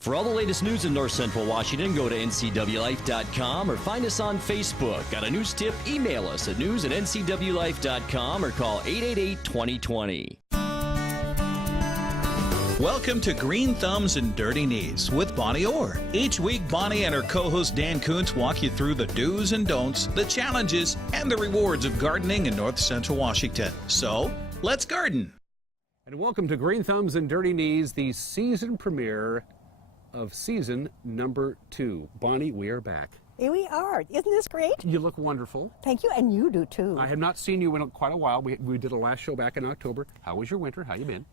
For all the latest news in North Central Washington, go to ncwlife.com or find us on Facebook. Got a news tip? Email us at news@ncwlife.com or call 888-2020. Welcome to Green Thumbs and Dirty Knees with Bonnie Orr. Each week, Bonnie and her co-host Dan Kuntz walk you through the do's and don'ts, the challenges, and the rewards of gardening in North Central Washington. So, let's garden. And welcome to Green Thumbs and Dirty Knees, the season premiere of season number 2. Bonnie, we are back. Here we are. Isn't this great? You look wonderful. Thank you, and you do too. I have not seen you in quite a while. We did a last show back in October. How was your winter? How you been?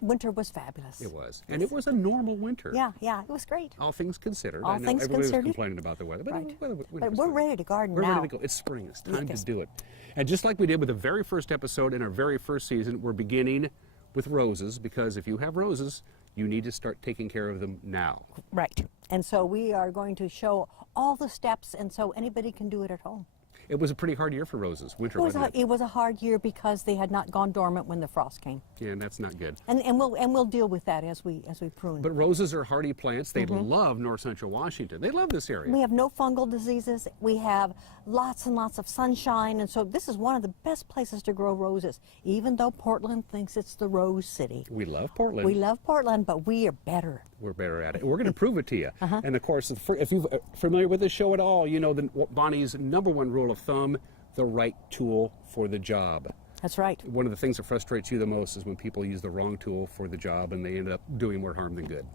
Winter was fabulous. It was. And it was a normal winter. Yeah, it was great. All things considered. All I know things everybody considered. was complaining about the weather. But, Right. But we're ready to garden We're now. ready to go. It's spring. It's time Yes. to do it. And just like we did with the very first episode in our very first season, we're beginning with roses, because if you have roses, you need to start taking care of them now. Right. And so we are going to show all the steps, and so anybody can do it at home. It was a pretty hard year for roses, winter, wasn't it? It was a hard year because they had not gone dormant when the frost came. Yeah, and that's not good. And we'll deal with that as we prune. But roses are hardy plants. They love North Central Washington. They love this area. We have no fungal diseases. We have lots and lots of sunshine, and so this is one of the best places to grow roses, even though Portland thinks it's the rose city. We love Portland. We love Portland, but we are better. We're better at it. We're going to prove it to you. And of course, if you're familiar with this show at all, you know Bonnie's #1 rule of thumb: the right tool for the job. That's right. One of the things that frustrates you the most is when people use the wrong tool for the job and they end up doing more harm than good.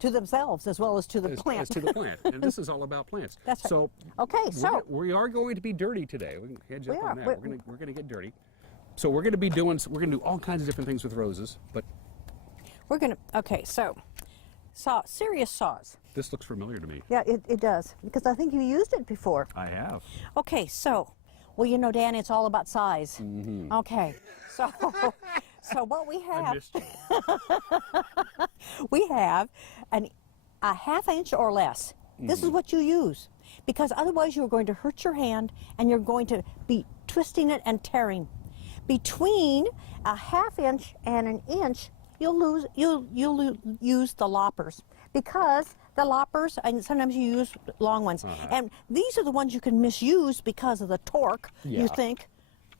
To themselves as well as to the plant. As to the plant. And this is all about plants. That's right. So, okay, so we are going to be dirty today. We can hedge up We on are. that. We're going to get dirty. So we're going to do all kinds of different things with roses, but we're going to, okay, so serious saws. this looks familiar to me. Yeah, it does, because I think you used it before. I have. Okay, so, well, you know, Dan, it's all about size. Okay, so what we I have, missed you. we have a 1/2 inch or less. This is what you use, because otherwise you're going to hurt your hand and you're going to be twisting it and tearing. Between a 1/2 inch and an inch, you'll use the loppers, because the loppers, and sometimes you use long ones, and these are the ones you can misuse because of the torque, Yeah. you think,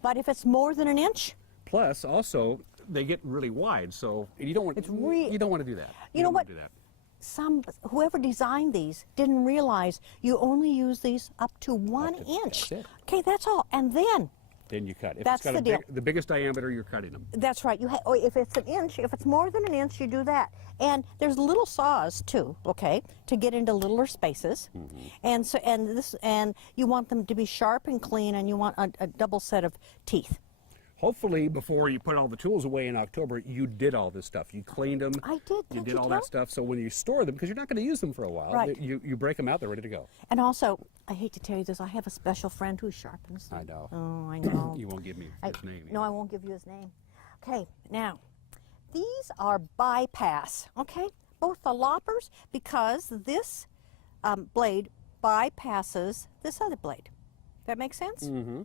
but if it's more than an inch, Plus, also, they get really wide, so you don't want you don't want to do that. You know don't what? wanna do that. whoever designed these didn't realize you only use these up to 1 inch. that's it. Okay, that's all, and then Then you cut. If That's it's got the deal. the biggest diameter, you're cutting them. that's right. If it's an inch, if it's more than an inch, you do that. And there's little saws too, okay, to get into littler spaces. And you want them to be sharp and clean, and you want a double set of teeth. Hopefully, before you put all the tools away in October, you did all this stuff. You cleaned them. I did. You Can't did you all tell? that stuff. So when you store them, because you're not going to use them for a while, Right. you break them out, they're ready to go. And also, I hate to tell you this, I have a special friend who sharpens them. I know. Oh, I know. You won't give me his name. No, I won't give you his name. Okay, now, these are bypass, okay? Both the loppers, because this blade bypasses this other blade. That makes sense? Mm-hmm.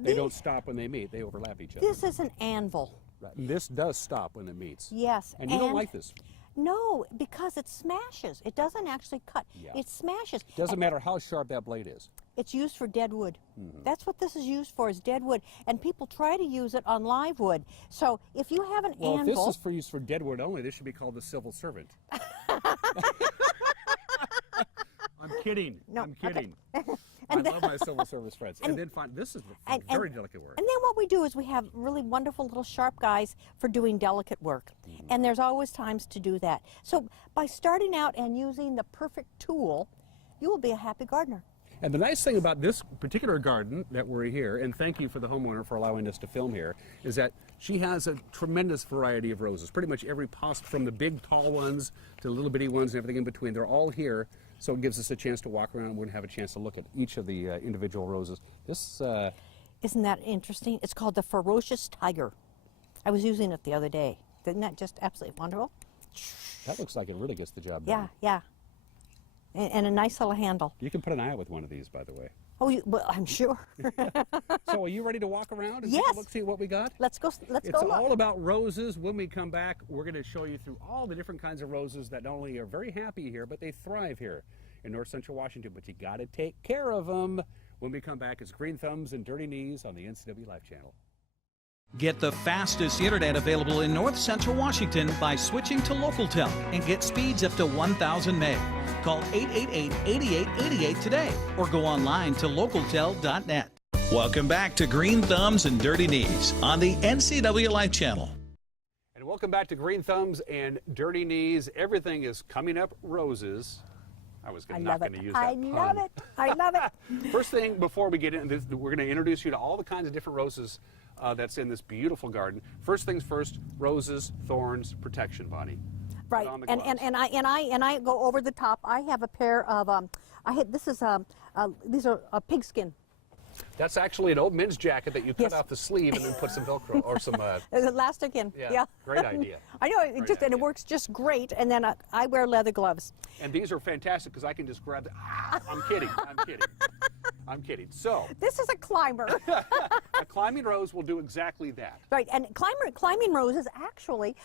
They don't stop when they meet. They overlap each other. This is an anvil. Right. This does stop when it meets. Yes. And you don't like this. No, because it smashes. It doesn't actually cut. Yeah. It smashes. Doesn't matter how sharp that blade is. It's used for dead wood. That's what this is used for, is dead wood. And people try to use it on live wood. So if you have an Well, anvil... if this is for use for dead wood only, this should be called the civil servant. I'm kidding. No, I'm kidding. okay. I love my civil service friends. And then this is very delicate work. And then what we do is we have really wonderful little sharp guys for doing delicate work. And there's always times to do that. So by starting out and using the perfect tool, you will be a happy gardener. And the nice thing about this particular garden that we're here, and thank you for the homeowner for allowing us to film here, is that she has a tremendous variety of roses. Pretty much every possible, from the big tall ones to the little bitty ones and everything in between. They're all here, so it gives us a chance to walk around and have a chance to look at each of the individual roses. This Isn't that interesting? It's called the ferocious tiger. I was using it the other day. Isn't that just absolutely wonderful? that looks like it really gets the job done. Yeah, yeah. And a nice little handle. You can put an eye out with one of these, by the way. Oh, well, I'm sure. So are you ready to walk around and Yes. take a look, see what we got? Let's go. Let's It's go all look. about roses. When we come back, we're going to show you through all the different kinds of roses that not only are very happy here, but they thrive here in North Central Washington. But you got to take care of them. When we come back, it's Green Thumbs and Dirty Knees on the NCW Life Channel. Get the fastest internet available in North Central Washington by switching to LocalTel and get speeds up to 1,000 meg. Call 888-8888 today or go online to localtel.net. Welcome back to Green Thumbs and Dirty Knees on the NCW Life Channel. And welcome back to Green Thumbs and Dirty Knees. Everything is coming up roses. I was not going to use that I pun. love it. I love it. First thing, before we get into this, we're going to introduce you to all the kinds of different roses that's in this beautiful garden. First things first, roses, thorns, protection, Bonnie. Right, Put on the and gloves. I go over the top. I have a pair of these are pigskin. That's actually an old men's jacket that you cut Yes. off the sleeve and then put some Velcro or some. There's elastic in. Yeah, great idea. I know, and it idea. works just great. And then I wear leather gloves. And these are fantastic because I can just grab the. I'm kidding. I'm kidding. I'm kidding. So This is a climber. a climbing rose will do exactly that. Right, and climbing roses actually,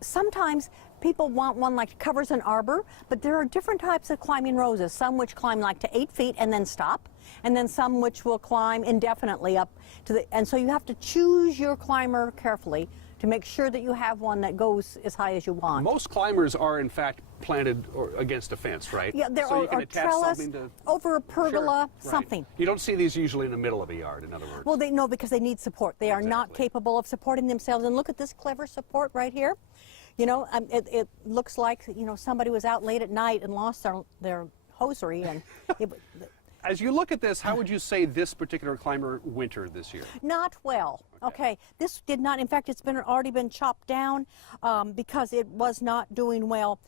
sometimes people want one like covers an arbor, but there are different types of climbing roses. Some which climb like to 8 feet and then stop, and then some which will climb indefinitely up to the, and so you have to choose your climber carefully to make sure that you have one that goes as high as you want. Most climbers are in fact planted against a fence, right? Yeah, there so are you can or attach trellis, something to. over a pergola, Sure, right. something. You don't see these usually in the middle of a yard, in other words. Well, they know because they need support. They are not Exactly. capable of supporting themselves. And look at this clever support right here. You know, it looks like, you know, somebody was out late at night and lost their hosiery. And As you look at this, how would you say this particular climber wintered this year? not well. Okay, this did not. In fact, it's already been chopped down because it was not doing well.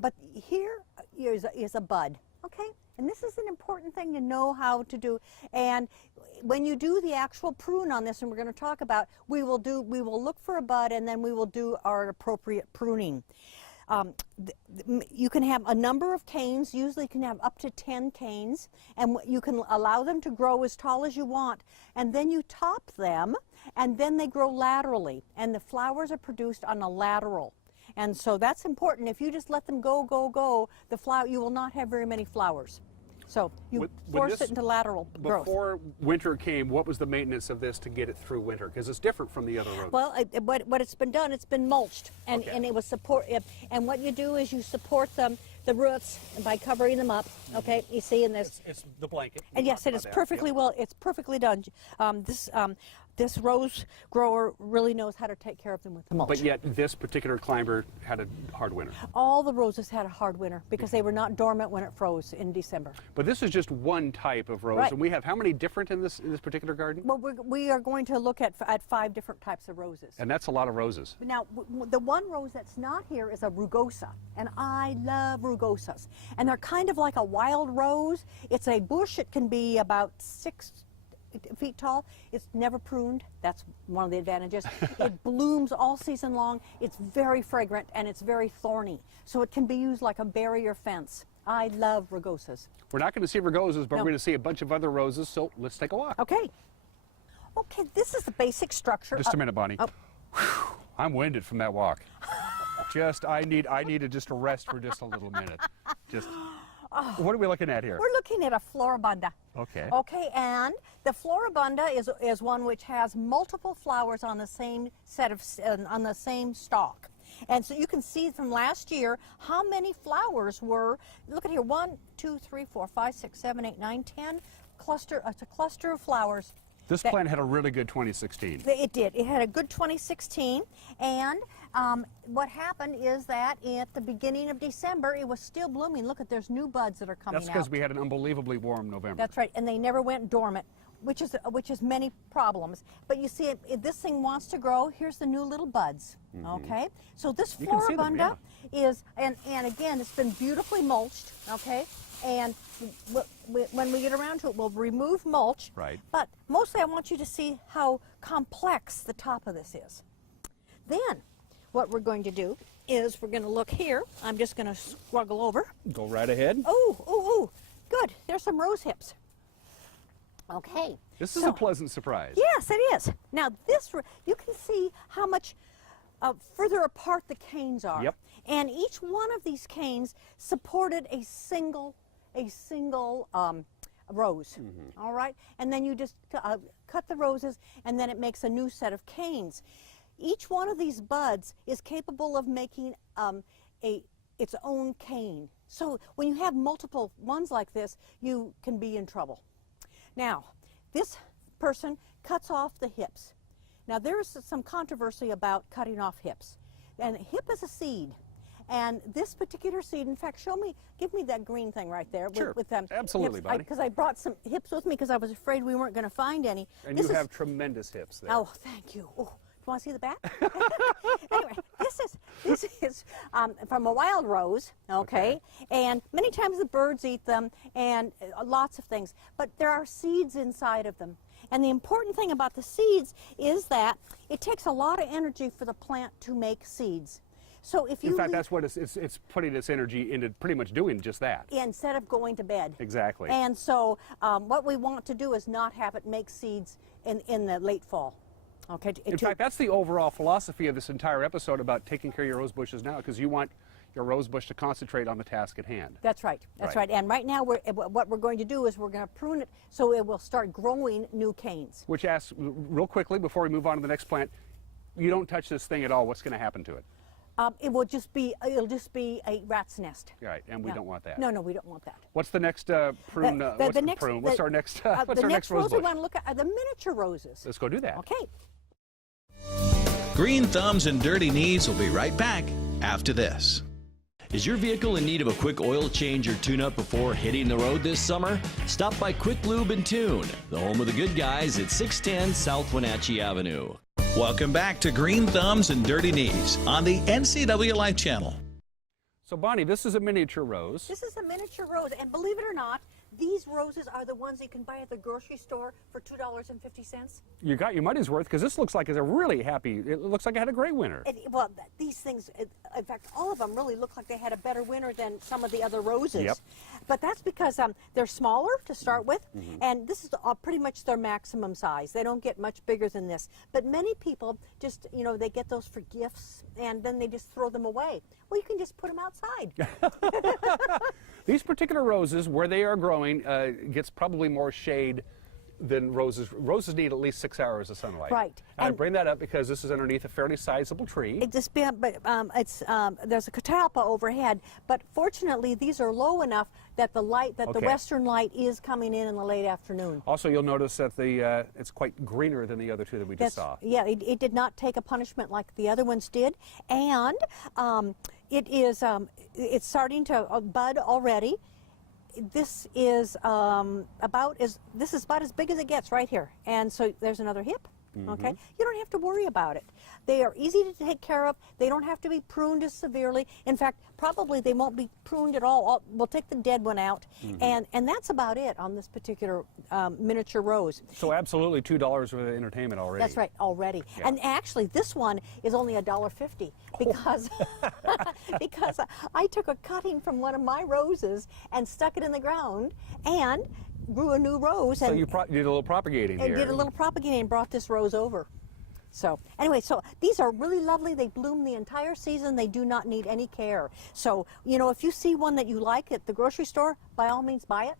But here is a bud. Okay, and this is an important thing to know how to do. And when you do the actual prune on this, and we're going to talk about, we will look for a bud, and then we will do our appropriate pruning. You can have a number of canes. Usually you can have up to 10 canes, and you can allow them to grow as tall as you want, and then you top them, and then they grow laterally, and the flowers are produced on a lateral. And so that's important. If you just let them go, you will not have very many flowers. So you When force this- it into lateral growth. Before winter came, what was the maintenance of this to get it through winter? Because it's different from the other roses. Well, what it's been done, it's been mulched, and, Okay. and it was and what you do is you support the roots by covering them up. Okay, you see in this. It's the blanket. And We yes, talked it about is that. perfectly Yep. well. It's perfectly done. This rose grower really knows how to take care of them with the mulch. But yet, this particular climber had a hard winter. All the roses had a hard winter because they were not dormant when it froze in December. But this is just one type of rose, Right. and we have how many different in this particular garden? Well, we are going to look at 5 different types of roses. And that's a lot of roses. Now, the one rose that's not here is a rugosa, and I love rugosas. And they're kind of like a wild rose. It's a bush. It can be about 6 feet tall. It's never pruned. That's one of the advantages. It blooms all season long. It's very fragrant, and it's very thorny. So it can be used like a barrier fence. I love rugosas. We're not going to see roses, but No. we're going to see a bunch of other roses, so let's take a walk. Okay. Okay, this is the basic structure. Just a minute, Bonnie. Oh. Whew, I'm winded from that walk. I needed just to rest for just a little minute. What are we looking at here? We're looking at a floribunda. Okay. Okay, and the floribunda is one which has multiple flowers on the same on the same stalk. And so you can see from last year how many flowers were. Look at here, 1, 2, 3, 4, 5, 6, 7, 8, 9, 10 cluster. It's a cluster of flowers. This plant had a really good 2016. It did. It had a good 2016, and what happened is that at the beginning of December, it was still blooming. Look, there's new buds that are coming That's because out. we had an unbelievably warm November. That's right, and they never went dormant, which is many problems. But you see, this thing wants to grow. Here's the new little buds. Okay, so this You can see them, floribunda is, and again, it's been beautifully mulched. Okay, and when we get around to it, we'll remove mulch. Right. But mostly, I want you to see how complex the top of this is. Then, what we're going to do is we're going to look here. I'm just going to struggle over. Go right ahead. Oh, good. There's some rose hips. Okay. This is a pleasant surprise. Yes, it is. Now you can see how much further apart the canes are. Yep. And each one of these canes supported a single rose. All right. And then you just cut the roses, and then it makes a new set of canes. Each one of these buds is capable of making its own cane. So when you have multiple ones like this, you can be in trouble. Now, this person cuts off the hips. Now, there's some controversy about cutting off hips. And hip is a seed. And this particular seed, in fact, give me that green thing right there. Sure, with them absolutely, hips, Bonnie. because I brought some hips with me because I was afraid we weren't going to find any. And you have tremendous hips there. Oh, thank you. Oh, do you want to see the back? Anyway, this is from a wild rose, okay? And many times the birds eat them, and lots of things. But there are seeds inside of them. And the important thing about the seeds is that it takes a lot of energy for the plant to make seeds. So if you in fact, that's what it's putting its energy into pretty much doing just that. Instead of going to bed. Exactly. And so what we want to do is not have it make seeds in the late fall. Okay. In fact, that's the overall philosophy of this entire episode about taking care of your rose bushes now, because you want your rose bush to concentrate on the task at hand. That's right. That's right. And right now, what we're going to do is we're going to prune it so it will start growing new canes. Which asks, real quickly, before we move on to the next plant, you don't touch this thing at all. What's going to happen to it? It'll just be a rat's nest. Right, and we don't want that. No, we don't want that. What's the next prune? What's our next? What's our next rose rose bush? we want to look at are the miniature roses. Let's go do that. Okay. Green Thumbs and Dirty Knees will be right back after this. Is your vehicle in need of a quick oil change or tune-up before hitting the road this summer? Stop by Quick Lube and Tune, the home of the good guys at 610 South Wenatchee Avenue. Welcome back to Green Thumbs and Dirty Knees on the NCW Life channel. So, Bonnie, this is a miniature rose. This is a miniature rose, and believe it or not, these roses are the ones you can buy at the grocery store for $2.50. You got your money's worth, because this looks like it's a really happy. It looks like it had a great winter. Well, these things, in fact, all of them really look like they had a better winter than some of the other roses. Yep. But that's because they're smaller to start with, and this is pretty much their maximum size. They don't get much bigger than this. But many people just, they get those for gifts, and then they just throw them away. Well, you can just put them outside. These particular roses, where they are growing, gets probably more shade than roses. Roses need at least 6 hours of sunlight. Right. And I bring that up because this is underneath a fairly sizable tree. There's a catalpa overhead, but fortunately these are low enough that the western light is coming in the late afternoon. Also, you'll notice that it's quite greener than the other two that we just saw. Yeah, it did not take a punishment like the other ones did, and it's starting to bud already. This is about as big as it gets right here, and so there's another hip. Okay, you don't have to worry about it. They are easy to take care of. They don't have to be pruned as severely. In fact, probably they won't be pruned at all. We'll take the dead one out, and that's about it on this particular miniature rose. So absolutely $2 worth of entertainment already. That's right, already. Yeah. And actually, this one is only $1.50 because because I took a cutting from one of my roses and stuck it in the ground and grew a new rose. So and you did a little propagating here. I did a little propagating and brought this rose over. So anyway, so these are really lovely. They bloom the entire season. They do not need any care. So, if you see one that you like at the grocery store, by all means buy it,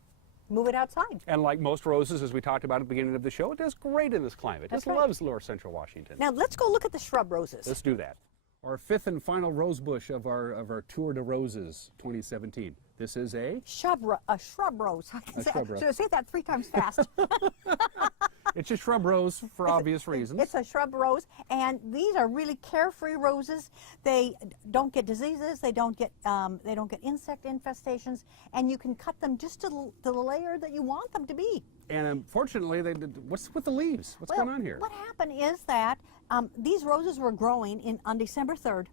move it outside. And like most roses, as we talked about at the beginning of the show, it does great in this climate. That's It right. loves lower central Washington. Now let's go look at the shrub roses. Let's do that. Our fifth and final rose bush of our Tour de Roses 2017. This is a shrub rose. Should I say that 3 times fast? It's a shrub rose for obvious reasons. It's a shrub rose, and these are really carefree roses. They don't get diseases. They don't get insect infestations, and you can cut them just to the layer that you want them to be. And unfortunately, what's with the leaves? What's going on here? What happened is that these roses were growing on December 3rd,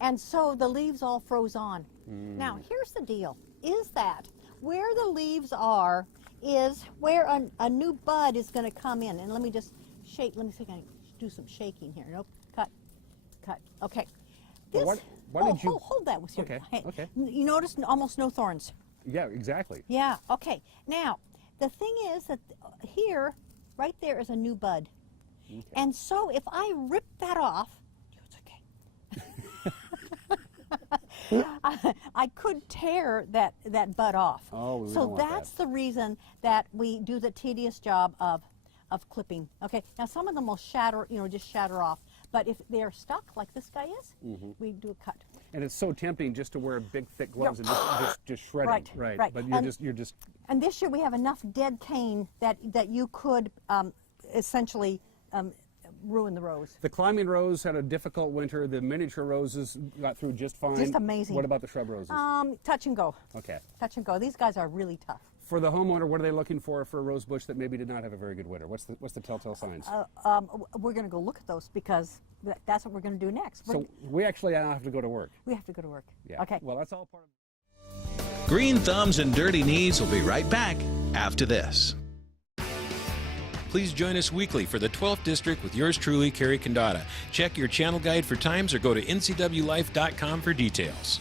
and so the leaves all froze on. Now, here's the deal, is that where the leaves are is where a new bud is going to come in. And let me just shake. Let me see if I can do some shaking here. Nope. Cut. Okay. This, well, why did you hold that with your Okay. You notice almost no thorns. Yeah, exactly. Yeah. Okay. Now, the thing is that here, right there is a new bud. Okay. And so if I rip that off, it's okay. I could tear that bud off. Oh, we don't so want that's that. the reason that we do the tedious job of clipping. Okay, now some of them will shatter, just shatter off. But if they're stuck like this guy is, we do a cut. And it's so tempting just to wear big, thick gloves and just shred Right, them. Right. right. But And- you're just. And this year we have enough dead cane that you could essentially ruin the rose. The climbing rose had a difficult winter. The miniature roses got through just fine. Just amazing. What about the shrub roses? Touch and go. Okay. Touch and go. These guys are really tough. For the homeowner, what are they looking for a rose bush that maybe did not have a very good winter? What's the telltale signs? We're going to go look at those because that's what we're going to do next. So we actually have to go to work. We have to go to work. Yeah. Okay. Well, that's all part of. Green Thumbs and Dirty Knees will be right back after this. Please join us weekly for the 12th District with yours truly, Kerry Condata. Check your channel guide for times or go to ncwlife.com for details.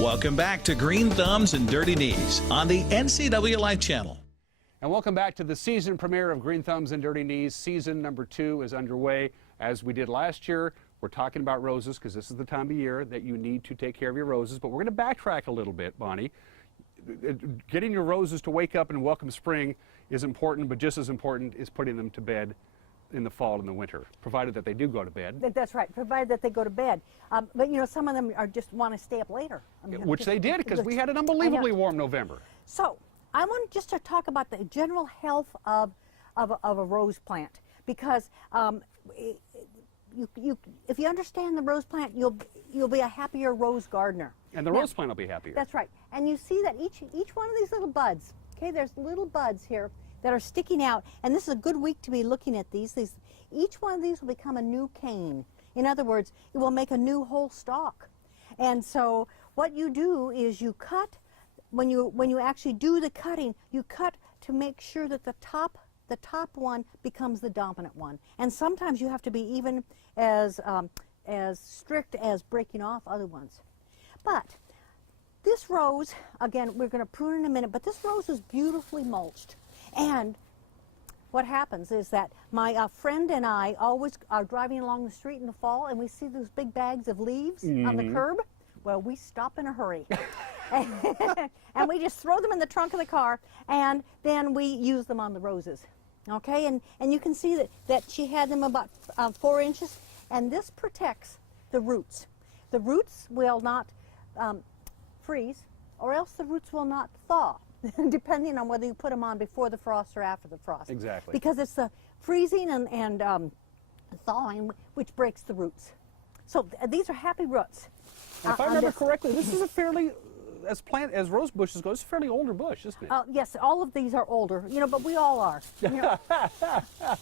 Welcome back to Green Thumbs and Dirty Knees on the NCW Life channel. And welcome back to the season premiere of Green Thumbs and Dirty Knees. Season number 2 is underway. As we did last year, we're talking about roses because this is the time of year that you need to take care of your roses. But we're going to backtrack a little bit, Bonnie. Getting your roses to wake up and welcome spring is important, but just as important is putting them to bed in the fall and the winter, provided that they do go to bed. That's right, provided that they go to bed. But some of them are just want to stay up later. Which they did because we had an unbelievably warm November. So I want just to talk about the general health of a rose plant because if you understand the rose plant, you'll be a happier rose gardener. And the rose plant will be happier. That's right. And you see that each one of these little buds, okay, there's little buds here that are sticking out, and this is a good week to be looking at these. Each one of these will become a new cane. In other words, it will make a new whole stalk. And so what you do is you cut, when you actually do the cutting, you cut to make sure that the top one becomes the dominant one. And sometimes you have to be even as strict as breaking off other ones. But this rose, again, we're going to prune in a minute, but this rose is beautifully mulched. And what happens is that my friend and I always are driving along the street in the fall and we see those big bags of leaves on the curb. Well, we stop in a hurry. And we just throw them in the trunk of the car and then we use them on the roses. Okay, and you can see that she had them about 4 inches, and this protects the roots. The roots will not freeze, or else the roots will not thaw, depending on whether you put them on before the frost or after the frost. Exactly. Because it's the freezing and thawing which breaks the roots. So these are happy roots. And if I remember correctly, this is a fairly, as rose bushes go, it's a fairly older bush, isn't it? Yes, all of these are older, but we all are.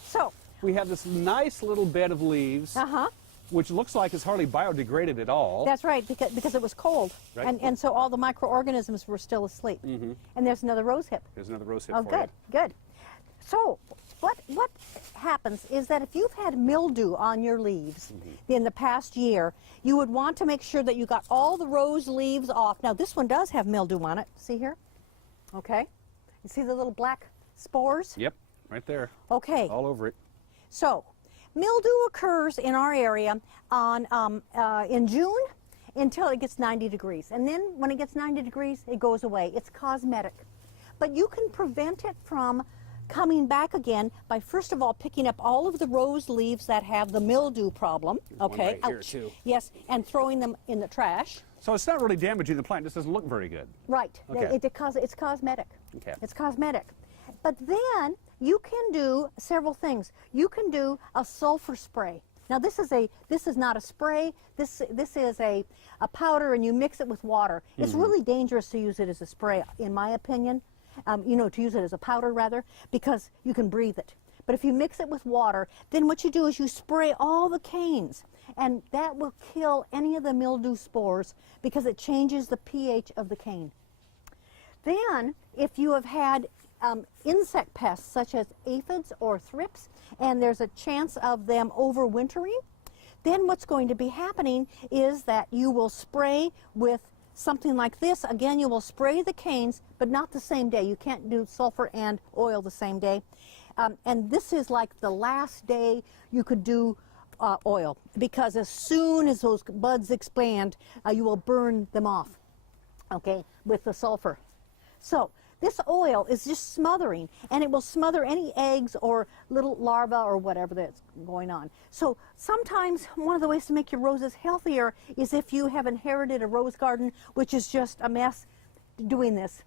So we have this nice little bed of leaves, which looks like it's hardly biodegraded at all. That's right, because it was cold, Right. and so all the microorganisms were still asleep. And there's another rose hip. There's another rose hip Oh, for good, good. So what happens is that if you've had mildew on your leaves in the past year, you would want to make sure that you got all the rose leaves off. Now this one does have mildew on it. See here? Okay. You see the little black spores? Yep, right there. Okay. All over it. So mildew occurs in our area in June until it gets 90 degrees. And then when it gets 90 degrees, it goes away. It's cosmetic. But you can prevent it from coming back again by first of all picking up all of the rose leaves that have the mildew problem. Okay. One right here, too. Yes, and throwing them in the trash. So it's not really damaging the plant, it just doesn't look very good. Right. Okay. It's cosmetic. Okay. It's cosmetic. But then you can do several things. You can do a sulfur spray. Now this is not a spray. This is a powder, and you mix it with water. It's really dangerous to use it as a spray, in my opinion. To use it as a powder rather, because you can breathe it. But if you mix it with water, then what you do is you spray all the canes, and that will kill any of the mildew spores because it changes the pH of the cane. Then, if you have had insect pests such as aphids or thrips, and there's a chance of them overwintering, then what's going to be happening is that you will spray with something like this, again, you will spray the canes, but not the same day. You can't do sulfur and oil the same day. And this is like the last day you could do oil, because as soon as those buds expand, you will burn them off, okay, with the sulfur. So this oil is just smothering, and it will smother any eggs or little larvae or whatever that's going on. So sometimes one of the ways to make your roses healthier is if you have inherited a rose garden which is just a mess, doing this.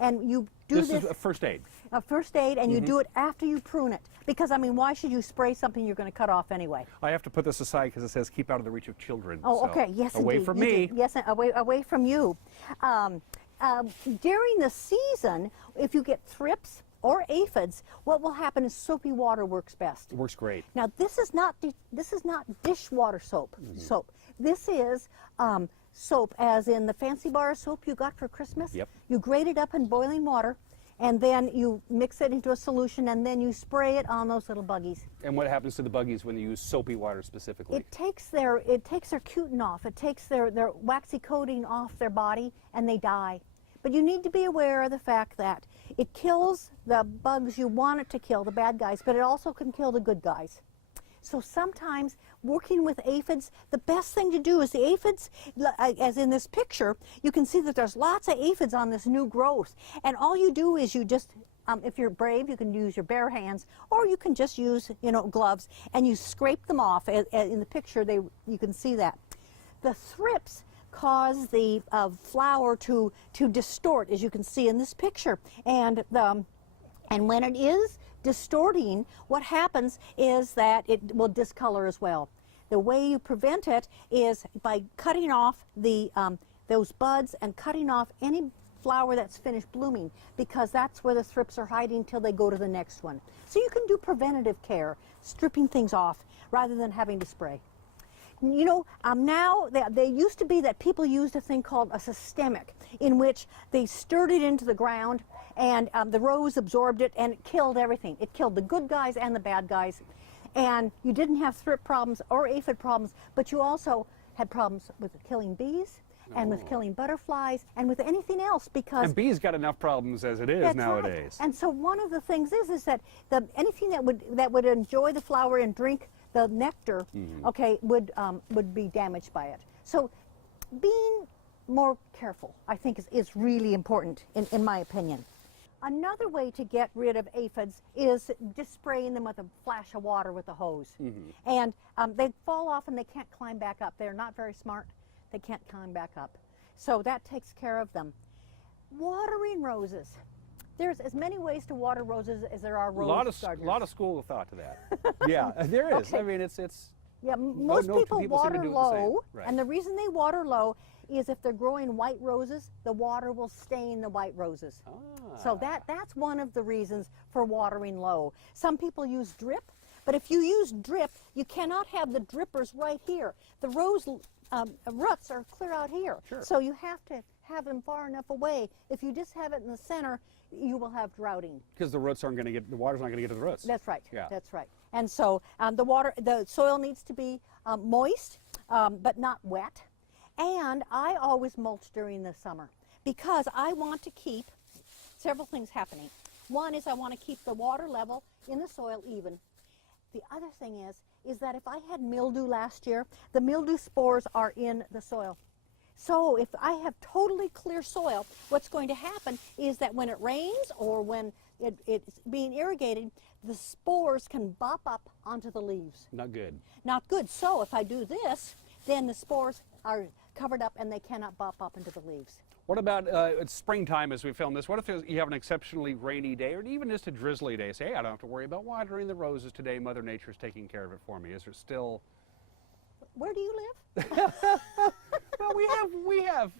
And you do this. This is a first aid. A first aid, and you do it after you prune it. Because, I mean, why should you spray something you're going to cut off anyway? I have to put this aside because it says keep out of the reach of children. Oh, so okay. Yes, away indeed. from You me. do. Yes, away from you. During the season, if you get thrips or aphids, what will happen is soapy water works best. It works great. Now, this is not dishwater soap. This is soap, as in the fancy bar soap you got for Christmas. Yep. You grate it up in boiling water, and then you mix it into a solution, and then you spray it on those little buggies. And what happens to the buggies when you use soapy water specifically? It takes their cutin off. It takes their waxy coating off their body, and they die. But you need to be aware of the fact that it kills the bugs you want it to kill, the bad guys, but it also can kill the good guys. So sometimes working with aphids, the best thing to do is the aphids, as in this picture, you can see that there's lots of aphids on this new growth. And all you do is you just, if you're brave, you can use your bare hands, or you can just use, gloves, and you scrape them off. In the picture, you can see that. The thrips cause the flower to distort, as you can see in this picture. And when it is distorting, what happens is that it will discolor as well. The way you prevent it is by cutting off those buds and cutting off any flower that's finished blooming, because that's where the thrips are hiding till they go to the next one. So you can do preventative care, stripping things off rather than having to spray. Now they used to be that people used a thing called a systemic, in which they stirred it into the ground, and the rose absorbed it, and it killed everything. It killed the good guys and the bad guys, and you didn't have thrip problems or aphid problems, but you also had problems with killing bees and with killing butterflies and with anything else, because And bees got enough problems as it is nowadays. Right. And so one of the things is that anything that would enjoy the flower and drink the nectar, okay, would be damaged by it. So being more careful, I think, is really important in my opinion. Another way to get rid of aphids is just spraying them with a flash of water with a hose. And they fall off and they can't climb back up. They're not very smart. They can't climb back up. So that takes care of them. Watering roses. There's as many ways to water roses as there are rose gardeners. A lot of school of thought to that. Yeah, there is. Okay. I mean, it's Yeah, most no two people people seem to water do it the same. low, Right. and the reason they water low is if they're growing white roses, the water will stain the white roses. So that's one of the reasons for watering low. Some people use drip, but if you use drip, you cannot have the drippers right here. The rose roots are clear out here. Sure. So you have to have them far enough away. If you just have it in the center, you will have droughting. because the water's not going to get to the roots. That's right. Yeah. That's right. And so the soil needs to be moist, but not wet. And I always mulch during the summer because I want to keep several things happening. One is I want to keep the water level in the soil even. The other thing is that if I had mildew last year, the mildew spores are in the soil. So if I have totally clear soil, what's going to happen is that when it rains or when it's being irrigated, the spores can bop up onto the leaves. Not good. Not good. So if I do this, then the spores are covered up and they cannot bop up into the leaves. What about it's springtime as we film this? What if you have an exceptionally rainy day or even just a drizzly day? Say, hey, I don't have to worry about watering the roses today. Mother Nature's taking care of it for me. Is there still... Where do you live? Well, we have,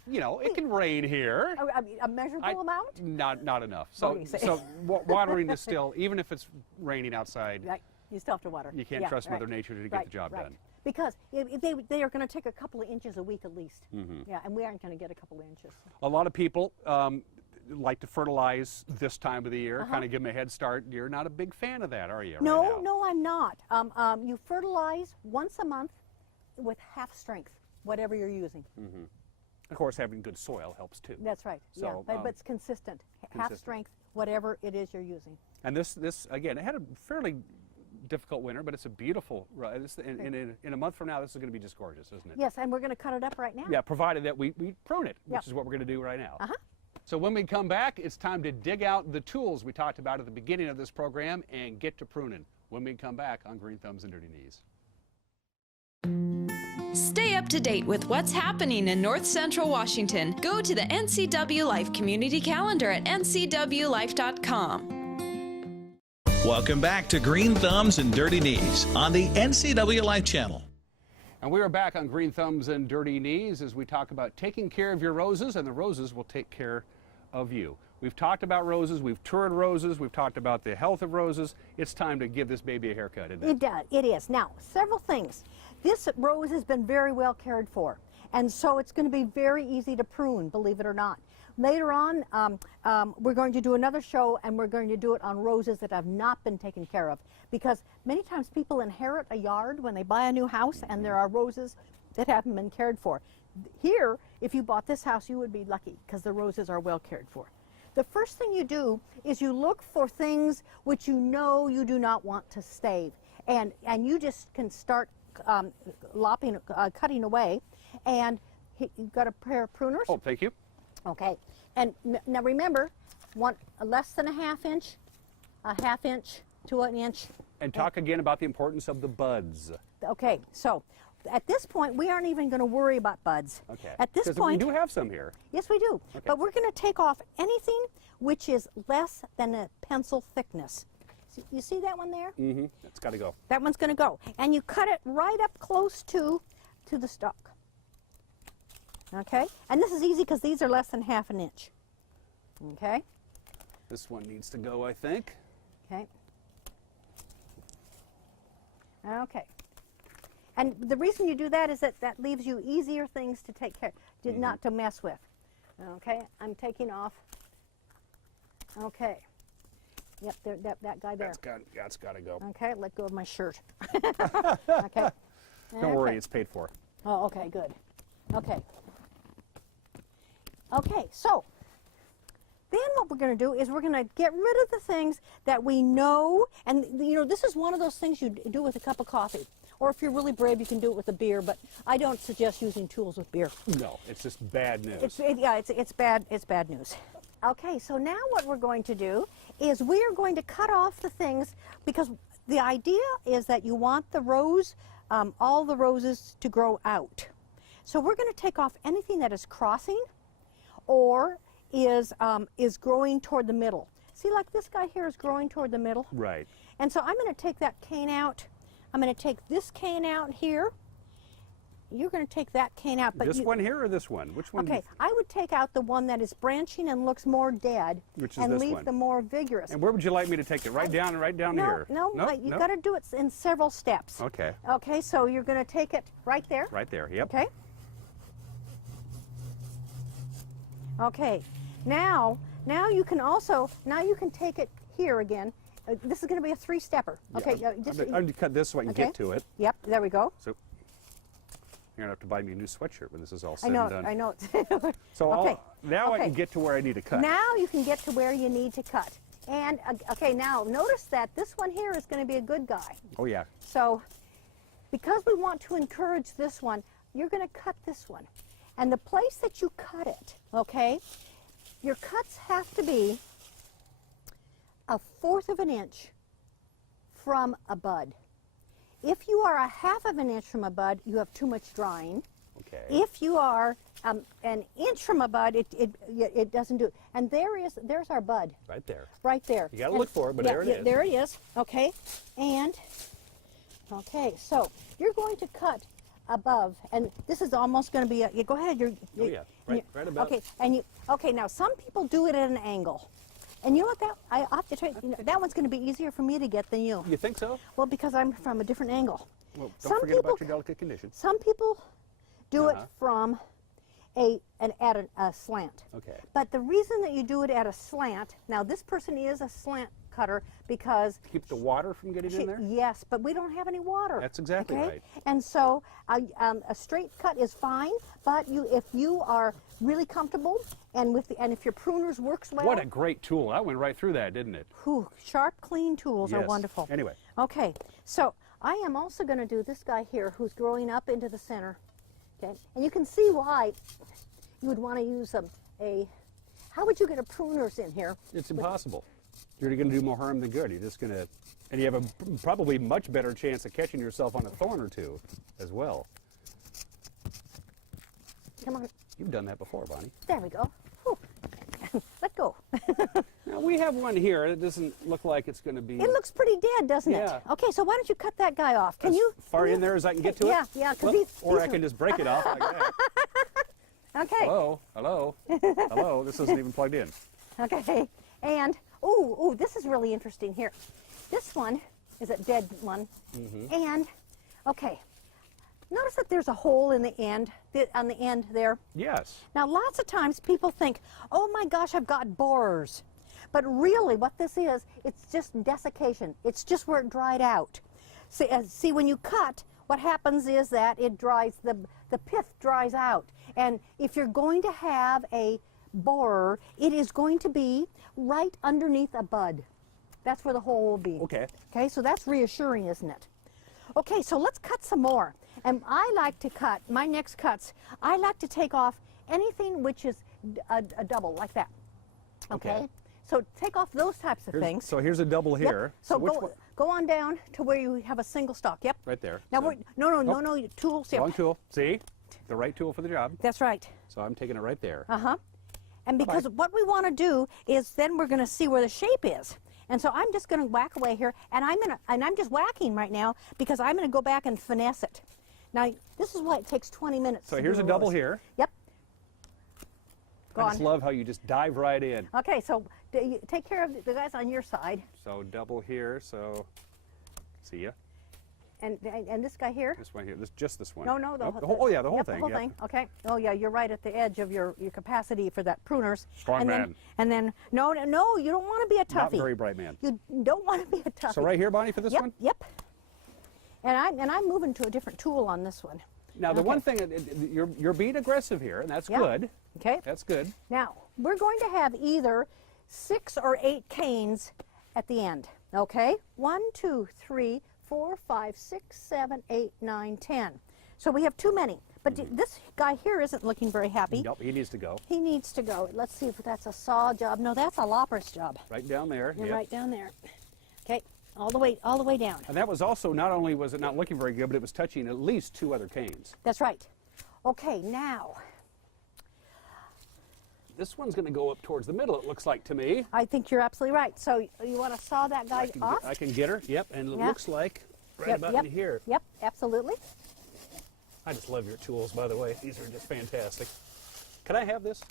it can rain here. A measurable amount? Not enough. What do you say? So watering is still, even if it's raining outside, Right. You still have to water. you can't trust Mother Nature to get the job done. Because they are going to take a couple of inches a week at least. Yeah, and we aren't going to get a couple of inches. A lot of people like to fertilize this time of the year, kind of give them a head start. You're not a big fan of that, are you? No, no, I'm not. You fertilize once a month with half strength, whatever you're using. Of course, having good soil helps too. That's right. So, yeah, but it's consistent. Half strength, whatever it is you're using. And this again, it had a fairly difficult winter, but it's a beautiful. In a month from now, this is going to be just gorgeous, isn't it? Yes, and we're going to cut it up right now. Yeah, provided that we prune it, which Yep. is what we're going to do right now. Uh-huh. So when we come back, it's time to dig out the tools we talked about at the beginning of this program and get to pruning. When we come back on Green Thumbs and Dirty Knees. Stay up to date with what's happening in North Central Washington. Go to the NCW Life Community Calendar at ncwlife.com. Welcome back to Green Thumbs and Dirty Knees on the NCW Life channel. And we are back on Green Thumbs and Dirty Knees as we talk about taking care of your roses, and the roses will take care of you. We've talked about roses, we've toured roses, we've talked about the health of roses. It's time to give this baby a haircut, isn't it? It does. It is. Now, several things. This rose has been very well cared for, and so it's going to be very easy to prune, believe it or not. Later on, we're going to do another show, and we're going to do it on roses that have not been taken care of, because many times people inherit a yard when they buy a new house, and there are roses that haven't been cared for. Here, if you bought this house, you would be lucky, because the roses are well cared for. The first thing you do is you look for things which you know you do not want to stave, and you just can start cutting away. And you've got a pair of pruners. Oh, thank you. Okay, and now remember, less than a half inch to an inch. And talk again about the importance of the buds. Okay, so at this point, we aren't even going to worry about buds. Okay. At this point, we do have some here. yes, we do. Okay. But we're going to take off anything which is less than a pencil thickness. You see that one there? Mm-hmm. It's got to go. That one's going to go. And you cut it right up close to the stalk. Okay? And this is easy because these are less than half an inch. Okay? This one needs to go, I think. Okay. Okay. And the reason you do that is that leaves you easier things to take care, not to mess with. Okay, I'm taking off. Okay. Yep, that guy there. That's got to go. Okay, let go of my shirt. Okay. Don't worry, it's paid for. Oh, okay, good. Okay. Okay, so then what we're going to do is we're going to get rid of the things that we know, and you know, this is one of those things you do with a cup of coffee. Or if you're really brave, you can do it with a beer, but I don't suggest using tools with beer. No, it's just bad news. It's bad news. Okay, so now what we're going to do is we are going to cut off the things, because the idea is that you want the rose, all the roses to grow out. So we're going to take off anything that is crossing or is growing toward the middle. See, like this guy here is growing toward the middle. Right. And so I'm going to take that cane out. I'm going to take this cane out here. You're going to take that cane out. But This one here or this one? Which one? Okay, I would take out the one that is branching and looks more dead, Which is and this leave one? the more vigorous. And where would you like me to take it? Right down here? No, you got to do it in several steps. Okay. Okay, so you're going to take it right there. Right there, yep. Okay. Okay, now you can take it here again. This is going to be a three-stepper. Okay. I'm going to cut this so I can get to it. Yep, there we go. So you're going to have to buy me a new sweatshirt when this is all said and done. I know. So okay. Now I can get to where I need to cut. Now you can get to where you need to cut. And, okay, now notice that this one here is going to be a good guy. Oh, yeah. So, because we want to encourage this one, you're going to cut this one. And the place that you cut it, okay, your cuts have to be 1/4 of an inch from a bud. If you are 1/2 of an inch from a bud, you have too much drying. Okay. If you are an inch from a bud, it doesn't do it. And there's our bud. Right there. Right there. You got to look for it, but there it is. There it is. Okay. And, okay, so you're going to cut above, and this is almost going to be go ahead. Oh, yeah. Right about. Okay, now some people do it at an angle. And you know what, I have to tell you, that one's going to be easier for me to get than you. You think so? Well, because I'm from a different angle. Well, don't forget about your delicate condition. Some people do it from at a slant. Okay. But the reason that you do it at a slant, now this person is a slant cutter because Keep the water from getting in there? yes, but we don't have any water. That's exactly okay? right. And so a straight cut is fine, but if you are really comfortable and if your pruners works well. What a great tool. That went right through that, didn't it? Whew, sharp, clean tools are Yes. wonderful. Anyway. Okay, so I am also going to do this guy here who's growing up into the center. Okay, and you can see why you would want to use how would you get a pruners in here? It's impossible. You're going to do more harm than good. You're just going to, and you have a probably much better chance of catching yourself on a thorn or two as well. Come on, You've done that before, Bonnie. there we go. Whew. Let go. Now, we have one here. It doesn't look like it's going to be It looks pretty dead, doesn't Yeah. it? Okay, so why don't you cut that guy off? Can as you? far can in you- there as I can get to Yeah, it? yeah, because Well, or I can just break it off like that. Okay. Hello, hello, hello. This isn't even plugged in. Okay, and ooh, this is really interesting here. This one is a dead one, and okay, notice that there's a hole in the end, on the end there. Yes. Now, lots of times people think, oh my gosh, I've got borers. But really what this is, it's just desiccation. It's just where it dried out. See, when you cut, what happens is that it dries, the pith dries out. And if you're going to have a borer, it is going to be right underneath a bud. That's where the hole will be. Okay. Okay, so that's reassuring, isn't it? Okay, so let's cut some more. And I like to cut, my next cuts, I like to take off anything which is a double, like that. Okay? So take off those types of things. So here's a double Yep. here. So which go, one? go on down to where you have a single stalk. Yep. Right there. Now So- we're, no, tools here. Wrong tool. See? The right tool for the job. That's right. So I'm taking it right there. Uh-huh. And because what we want to do is then we're going to see where the shape is. And so I'm just going to whack away here, and I'm just whacking right now because I'm going to go back and finesse it. Now, this is why it takes 20 minutes. So to here's do a double rows. here. Yep. Go I just on. love how you just dive right in. Okay, so you take care of the guys on your side, So double here. So see ya. and this guy here. This one here. Just this one. No, the Oh, whole, oh yeah, the whole yep, thing. The whole Yep. thing. Okay. Oh yeah, you're right at the edge of your capacity for that pruners. Strong and man. Then no, you don't want to be a toughie. Not very bright man. You don't want to be a toughie. So right here, Bonnie, for this Yep. one. Yep. And I'm moving to a different tool on this one. Now the Okay. one thing, you're being aggressive here, and that's Yeah. good. Okay. That's good. Now we're going to have either 6 or 8 canes at the end. Okay. 1, 2, 3, 4, 5, 6, 7, 8, 9, 10. So we have too many. But this guy here isn't looking very happy. Nope, he needs to go. He needs to go. Let's see if that's a saw job. No, that's a lopper's job. Right down there. You're Yep. right down there. Okay, all the way down. And that was also, not only was it not looking very good, but it was touching at least 2 other canes. That's right. Okay, now This one's going to go up towards the middle, it looks like to me. I think you're absolutely right. So you want to saw that guy off? I can get her. Yep, and it Yeah. looks like right Yep, about yep, in here. Yep, absolutely. I just love your tools, by the way. These are just fantastic. Can I have this?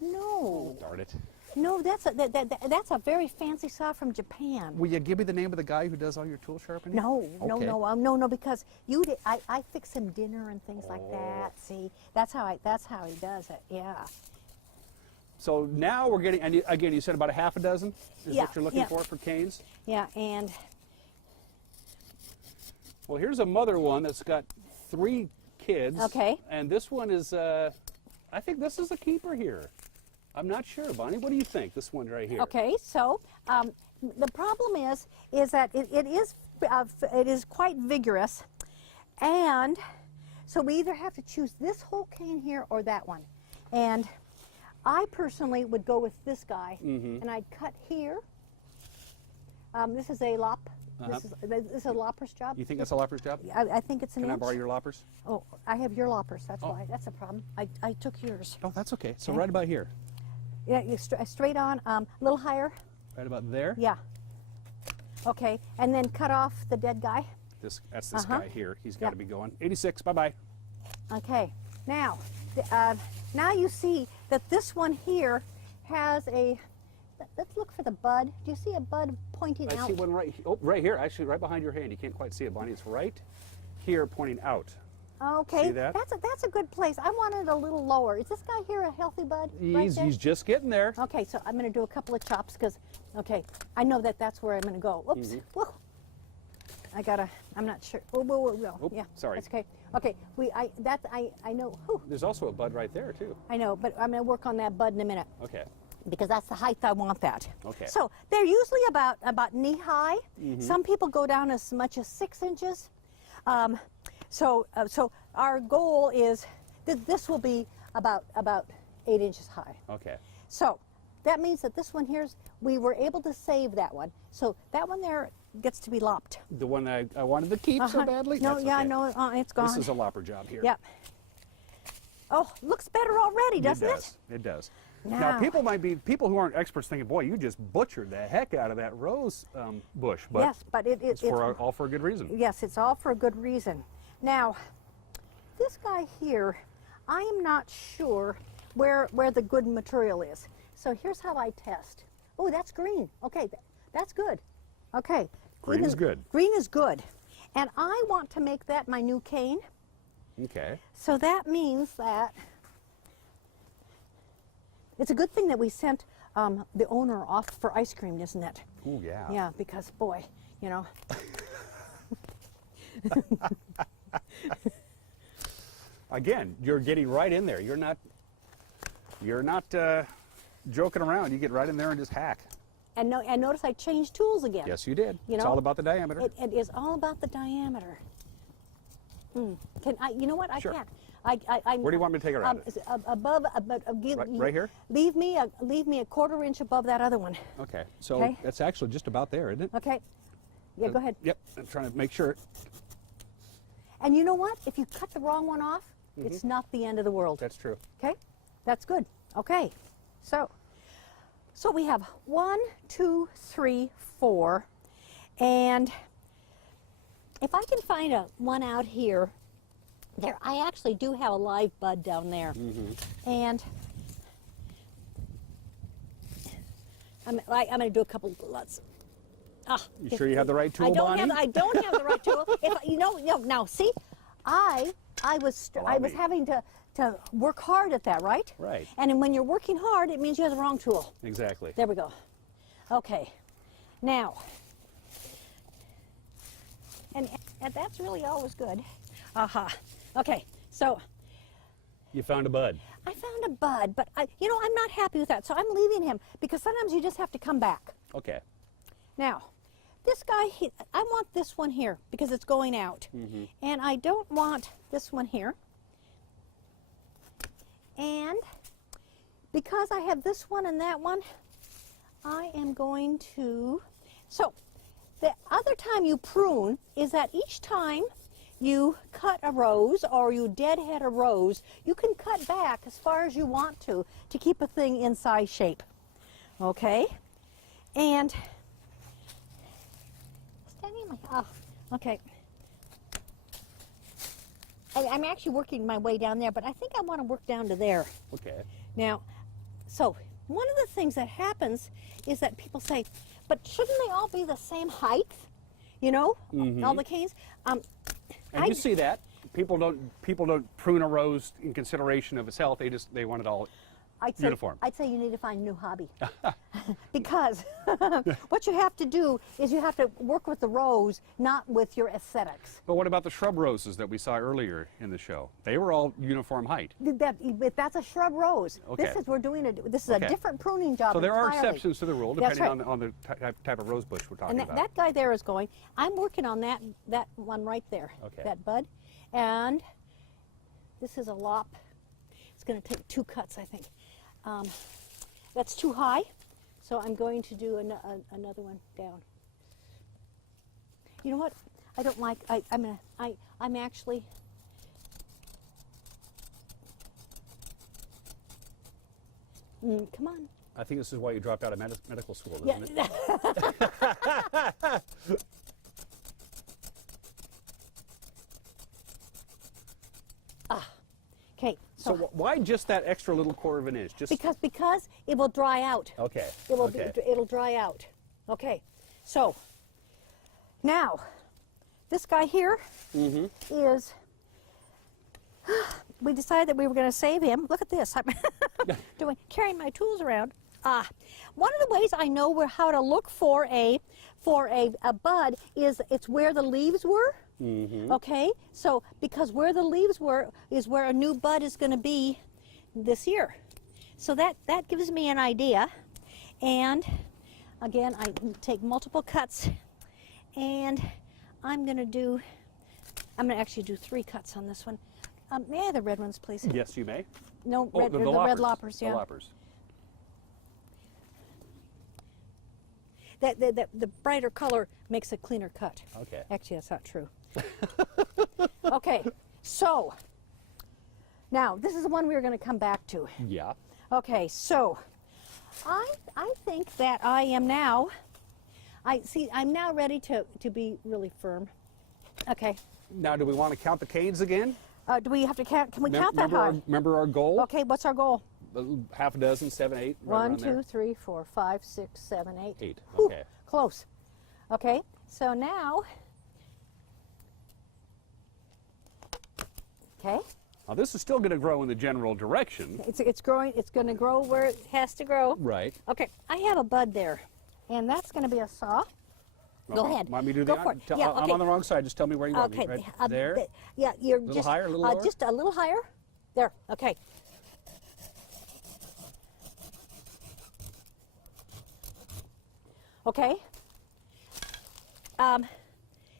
No, Darn it. no, that's a very fancy saw from Japan. Will you give me the name of the guy who does all your tool sharpening? No, Okay. no, because I fix him dinner and things like that. See, that's how he does it. Yeah. So now we're getting, and again, you said about a half a dozen is Yeah, what you're looking yeah. for canes? Yeah, and Well, here's a mother one that's got 3 kids. Okay. And this one is, I think this is a keeper here. I'm not sure, Bonnie. What do you think? This one right here. okay, so the problem is that it is quite vigorous, and so we either have to choose this whole cane here or that one, and I personally would go with this guy, and I'd cut here. This is a lop. This is a lopper's job. You think that's a lopper's job? I think it's an Can I inch. borrow your loppers? Oh, I have your loppers. That's why. That's a problem. I took yours. Oh, that's okay. So Okay. right about here. Yeah, straight on. A little higher. Right about there. Yeah. Okay, and then cut off the dead guy. That's this Uh-huh. guy here. He's got to Yeah. be going. 86. Bye-bye. Okay, now, now you see that this one here has a. Let's look for the bud. Do you see a bud pointing I out? see one right here. Oh, right here. Actually, right behind your hand. You can't quite see it, Bonnie. It's right here pointing out. Okay, See that? that's a good place. I want it a little lower. Is this guy here a healthy bud? Right there? He's just getting there. Okay, so I'm going to do a couple of chops because, okay, I know that's where I'm going to go. Oops. Whoa. I'm not sure. Whoa. Oop, Yeah. sorry. That's okay. Okay. I know. Whew, There's also a bud right there too. I know, but I'm going to work on that bud in a minute Okay. because that's the height I want that. Okay. So they're usually about knee high. Some people go down as much as 6 inches. So our goal is this will be about 8 inches high. Okay. So that means that this one here's, we were able to save that one. So that one there gets to be lopped. The one that I wanted to keep so badly? No, That's yeah, okay. no, it's gone. This is a lopper job here. Yep. Oh, looks better already, doesn't it? It does. Now- Now, people who aren't experts thinking, boy, you just butchered the heck out of that rose bush. But Yes, but it's all for a good reason. Yes, it's all for a good reason. Now, this guy here, I am not sure where the good material is. So here's how I test. Oh, that's green. Okay, that's good. Okay. Green is good. Green is good. And I want to make that my new cane. Okay. So that means that it's a good thing that we sent the owner off for ice cream, isn't it? Oh, yeah. Yeah, because boy, you know. Again, you're getting right in there. You're not joking around. You get right in there and just hack. And notice I changed tools again. Yes, you did. You It's know, all about the diameter. It is all about the diameter. Can I? You know what? I Sure. can't. Where do you want me to take it around? Right here? Leave me a 1/4 inch above that other one. Okay. So Okay. that's actually just about there, isn't it? Okay. Yeah, go ahead. Yep. I'm trying to make sure. And you know what? If you cut the wrong one off, it's not the end of the world. That's true. Okay, that's good. Okay, so we have 1, 2, 3, 4, and if I can find one out here, there I actually do have a live bud down there, and I'm going to do a couple. You sure you have the right tool, Bonnie? I don't have the right tool. Now see, I was me. having to work hard at that, right? Right. And when you're working hard, it means you have the wrong tool. Exactly. There we go. Okay. Now, and that's really always good. Okay. So You found a bud. I found a bud, but I'm not happy with that. So I'm leaving him because sometimes you just have to come back. Okay. Now, this guy, I want this one here because it's going out. And I don't want this one here. And because I have this one and that one, I am going to, so the other time you prune is that each time you cut a rose or you deadhead a rose, you can cut back as far as you want to keep a thing in size shape. Okay? And okay. I'm actually working my way down there, but I think I want to work down to there. Okay. Now, so one of the things that happens is that people say, but shouldn't they all be the same height? You know, all the canes? And you see that. People don't prune a rose in consideration of its health. They want it all uniform. I'd say you need to find a new hobby. Because what you have to do is you have to work with the rose, not with your aesthetics. But what about the shrub roses that we saw earlier in the show? They were all uniform height. That's a shrub rose. Okay. This is a different pruning job. So there are entirely. exceptions to the rule That's depending right. on the type of rose bush we're talking And about. that guy there is going. I'm working on that one right there. Okay. That bud, and this is a lop. It's going to take 2 cuts, I think. That's too high, so I'm going to do another one down. You know what? I don't like. I'm actually. Come on. I think this is why you dropped out of medical school, isn't Yeah. it? Okay. So why just that extra little 1/4 of an inch? Just Because it will dry out. okay. It'll dry out. Okay. So now this guy here is we decided that we were going to save him. Look at this. I'm carrying my tools around. One of the ways I know how to look for a bud is it's where the leaves were. Okay, so because where the leaves were is where a new bud is going to be this year. So that gives me an idea. And again, I take multiple cuts, and I'm going to actually do 3 cuts on this one. May I have the red ones, please? Yes, you may. No, Oh, red, the the red loppers, yeah. The loppers. The brighter color makes a cleaner cut. Okay. Actually, that's not true. Okay, so now this is the one we were going to come back to. Yeah. Okay, so I think that I am now. I'm now ready to be really firm. Okay. Now, do we want to count the canes again? Do we have to count? Can we count that high? Remember our goal? Okay, what's our goal? Half a dozen, 7, 8. right 1, around 2, there. 3, 4, 5, 6, 7, 8. 8. Whew, Okay. close. Okay, so now. Okay. Now, this is still going to grow in the general direction. It's growing. It's going to grow where it has to grow. Right. Okay, I have a bud there, and that's going to be a saw. Go Okay. ahead. Want me to do Go that? for it. I'm Yeah, on okay. the wrong side. Just tell me where you want me. Okay. Right there? Yeah, you're Little just higher, a little lower? just a little higher. There. Okay. Okay. That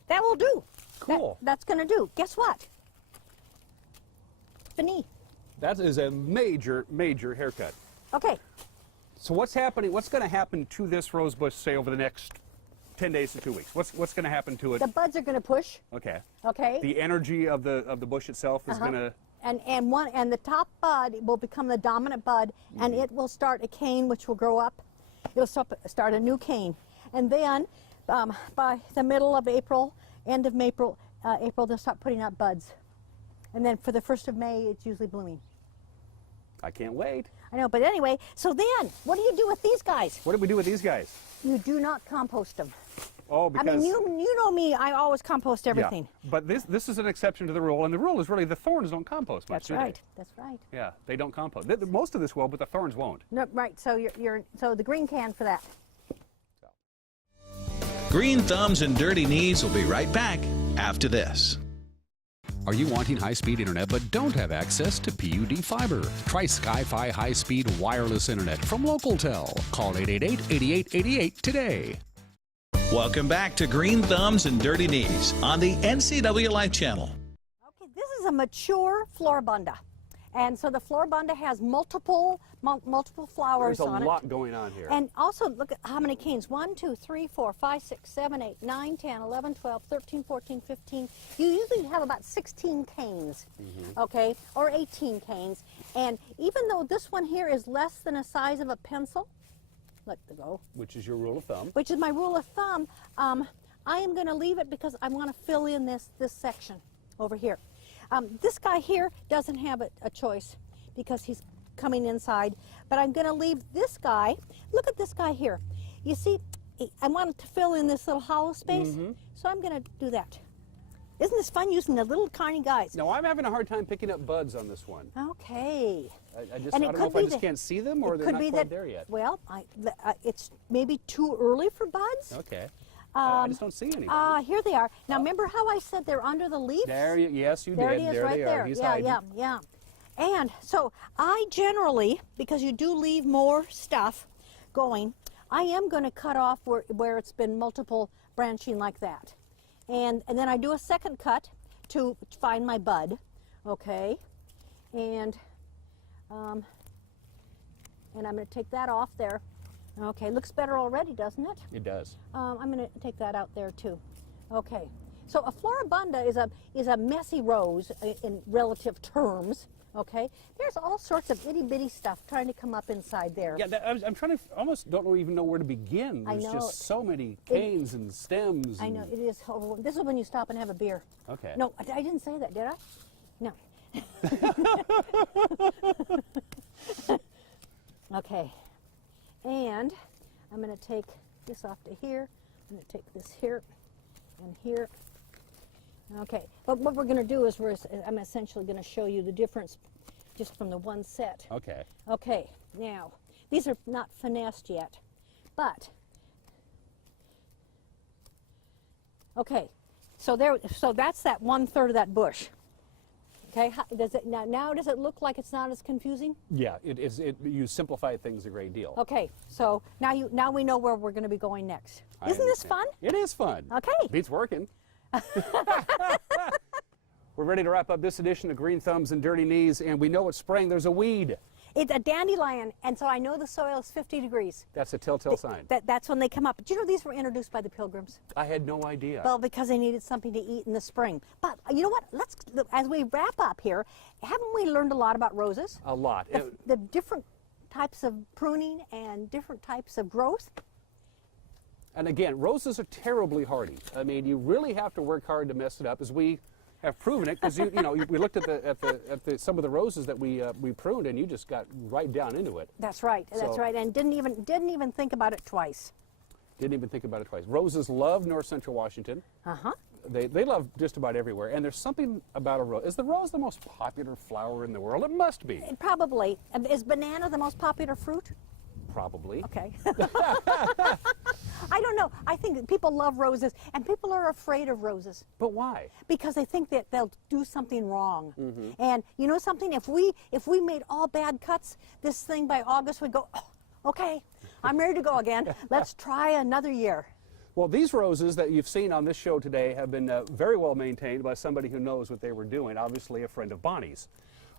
will do. Cool. That's going to do. Guess what? Fini. That is a major, major haircut. Okay. So what's happening? What's going to happen to this rose bush, say, over the next 10 days to 2 weeks? What's going to happen to it? The buds are going to push. Okay. Okay. The energy of the bush itself is going to. And the top bud will become the dominant bud, and it will start a cane which will grow up. It'll start a new cane, and then by the middle of April, end of April, they'll start putting out buds, and then for the 1st of May, it's usually blooming. I can't wait. I know, but anyway, so then what do you do with these guys? What do we do with these guys? You do not compost them. Oh, because. I mean, you know me. I always compost everything. Yeah, but this is an exception to the rule, and the rule is really the thorns don't compost much. That's do they? right. That's right. Yeah, they don't compost. Most of this will, but the thorns won't. No, right. So so the green can for that. Green thumbs and dirty knees will be right back after this. Are you wanting high-speed internet but don't have access to PUD fiber? Try Sky-Fi high-speed wireless internet from LocalTel. Call 888-8888 today. Welcome back to Green Thumbs and Dirty Knees on the NCW Life Channel. Okay, this is a mature floribunda. And so the floribunda has multiple flowers There's on it. a lot going on here. And also, look at how many canes. 1, 2, 3, 4, 5, 6, 7, 8, 9, 10, 11, 12, 13, 14, 15. You usually have about 16 canes, okay, or 18 canes. And even though this one here is less than the size of a pencil, let it go. Which is your rule of thumb. Which is my rule of thumb. I am going to leave it because I want to fill in this section over here. This guy here doesn't have a choice because he's coming inside, but I'm going to leave this guy. Look at this guy here. You see, I want to fill in this little hollow space, so I'm going to do that. Isn't this fun using the little tiny guys? No, I'm having a hard time picking up buds on this one. Okay. I And don't know if I just can't see them or they're not quite there yet. Well, it's maybe too early for buds. Okay. I just don't see any. Here they are. Now, remember how I said they're under the leaves? Yes, you There did. it is, There right they there. are. He's Yeah, hiding. yeah. And so I generally, because you do leave more stuff going, I am going to cut off where it's been multiple branching like that. And then I do a second cut to find my bud, okay? And I'm going to take that off there. Okay, looks better already, doesn't it? It does. I'm going to take that out there too. Okay, so a floribunda is a messy rose in relative terms. Okay, there's all sorts of itty bitty stuff trying to come up inside there. Yeah, I'm trying to almost don't even know where to begin. There's know. just so many canes and stems. I know it is. This is when you stop and have a beer. Okay. No, I didn't say that, did I? No. Okay, and I'm going to take this off to here. I'm going to take this here and here. Okay, but what we're going to do is I'm essentially going to show you the difference just from the one set. Okay. Okay, now, these are not finessed yet, but, okay, so that's that 1/3 of that bush. Okay, now does it look like it's not as confusing? Yeah, you simplify things a great deal. Okay, so now we know where we're going to be going next. Isn't this fun? It is fun. Okay. Beats working. We're ready to wrap up this edition of Green Thumbs and Dirty Knees, and we know it's spring. There's a weed. It's a dandelion, and so I know the soil is 50 degrees. That's a telltale sign. That's when they come up. But you know these were introduced by the Pilgrims? I had no idea. Well, because they needed something to eat in the spring. But you know what? As we wrap up here, haven't we learned a lot about roses? A lot. The different types of pruning and different types of growth. And again, roses are terribly hardy. I mean, you really have to work hard to mess it up, as we have proven it. Because we looked at some of the roses that we pruned, and you just got right down into it. That's right. That's right. And didn't even think about it twice. Didn't even think about it twice. Roses love North Central Washington. They love just about everywhere. And there's something about a rose. Is the rose the most popular flower in the world? It must be. Probably. Is banana the most popular fruit? Probably. Okay. I don't know. I think that people love roses, and people are afraid of roses. But why? Because they think that they'll do something wrong. And you know something? If we made all bad cuts, this thing by August would go, oh, okay, I'm ready to go again. Let's try another year. Well, these roses that you've seen on this show today have been very well maintained by somebody who knows what they were doing, obviously a friend of Bonnie's.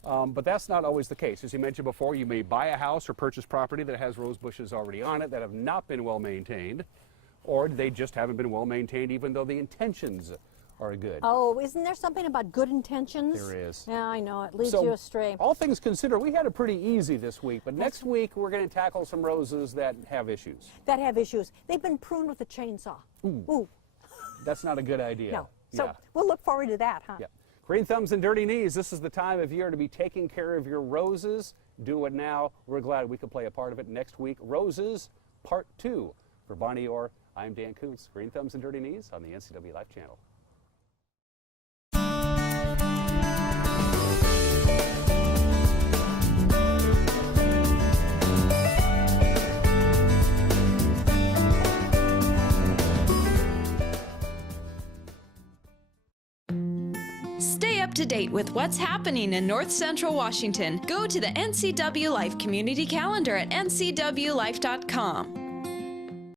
But that's not always the case. As you mentioned before, you may buy a house or purchase property that has rose bushes already on it that have not been well maintained, or they just haven't been well maintained even though the intentions are good. Oh, isn't there something about good intentions? There is. Yeah, I know. It leads you astray. All things considered, we had it pretty easy this week, but next week we're going to tackle some roses that have issues. That have issues. They've been pruned with a chainsaw. Ooh. That's not a good idea. No. So yeah. we'll look forward to that, huh? Yeah. Green Thumbs and Dirty Knees, this is the time of year to be taking care of your roses. Do it now. We're glad we could play a part of it next week. Roses, Part 2. For Bonnie Orr, I'm Dan Kuntz. Green Thumbs and Dirty Knees on the NCW Life Channel. Stay up to date with what's happening in North Central Washington. Go to the NCW Life Community Calendar at ncwlife.com.